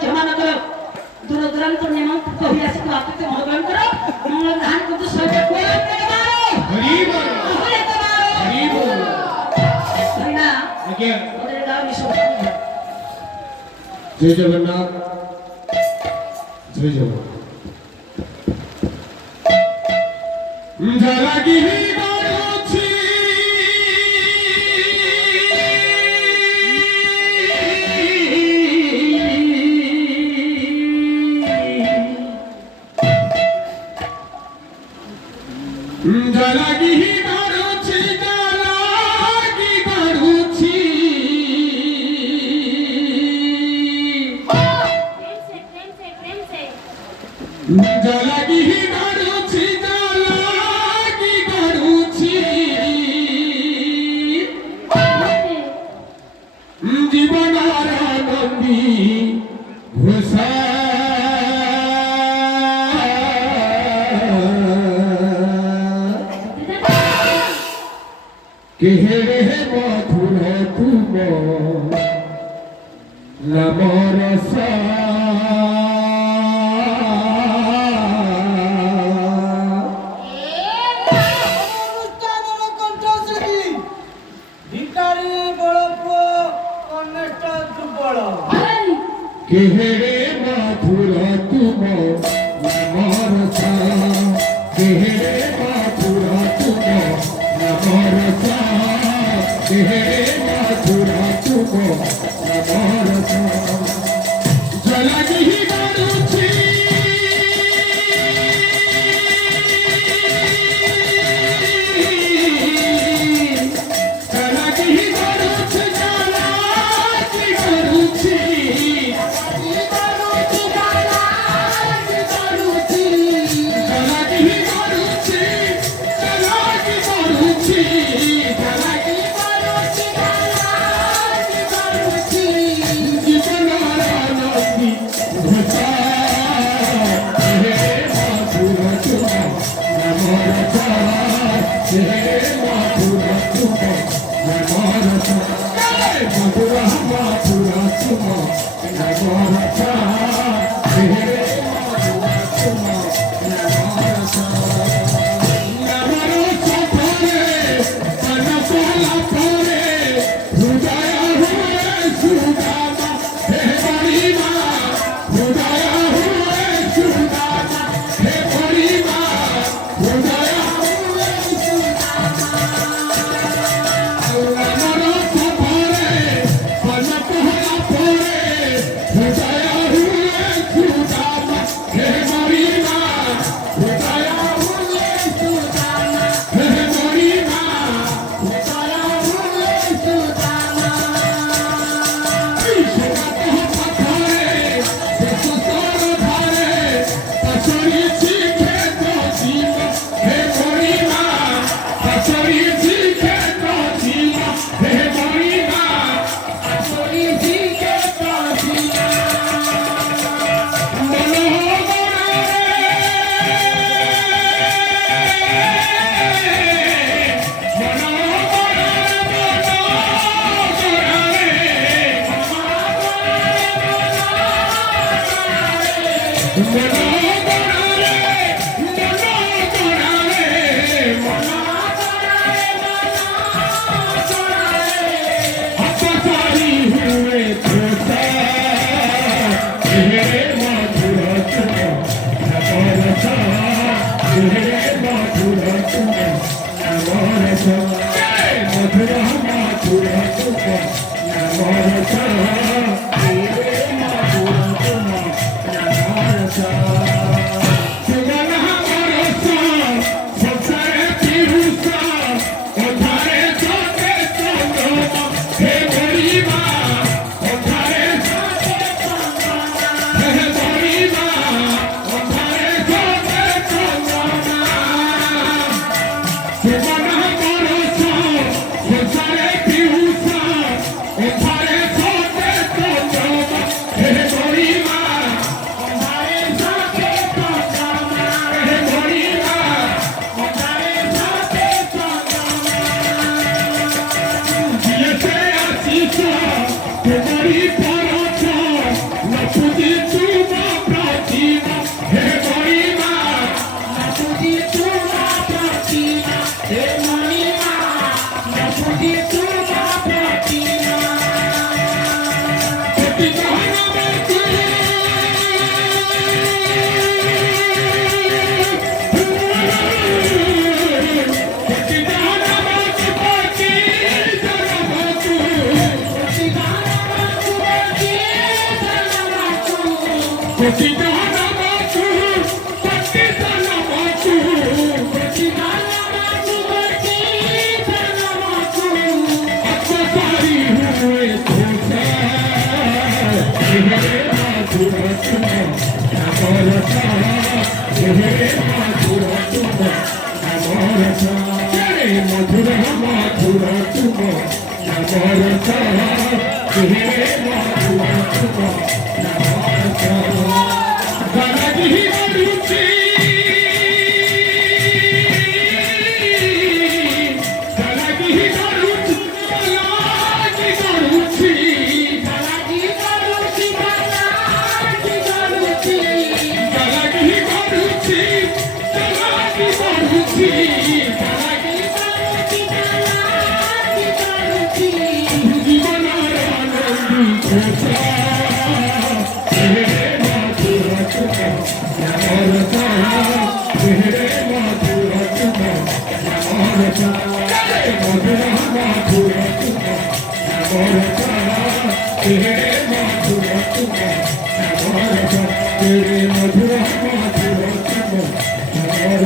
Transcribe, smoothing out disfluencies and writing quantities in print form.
क्षमा न करो दूर दूरांत नियम कभी ऐसे तो आपके तो अनुग्रह करो मंगल धान को तो सब को मारो हरि बोल हरि बोल हरिना अगेन ओरे गाव विश्व जय जगन्नाथ जय जगन्नाथ जलागी गारोची जलागी गारोची जलागी गारोची जलागी गारोची जलागी गारोची जीवनार नंदी घोषा केहरे मधुर तुम नमरसा केहरे मधुर तुम नमरसा केहरे मधुर तुम नमरसा केहरे मधुर तुम नमरसा जलागी गारुची जलागी गारुची जलागी गारुची কেহরে মধুর তুম আমার কেহরে মধুর মধুর তুম আমার কেহরে মধুর তুম আমার গলাগি মরুচি গলাগি মরুচি গলাগি মরুচি গলাগি মরুচি গলাগি মরুচি গলাগি মরুচি গলাগি মরুচি গলাগি মরুচি গলাগি মরুচি জীবনের আনন্দ খোঁজা কেহরে মধুর তুম আমার কেহরে মধুর তুম আমার কেহরে মধুর মধুর তুম আমার কেহরে মধুর তুম আমার কেহরে মধুর মধুর তুম আমার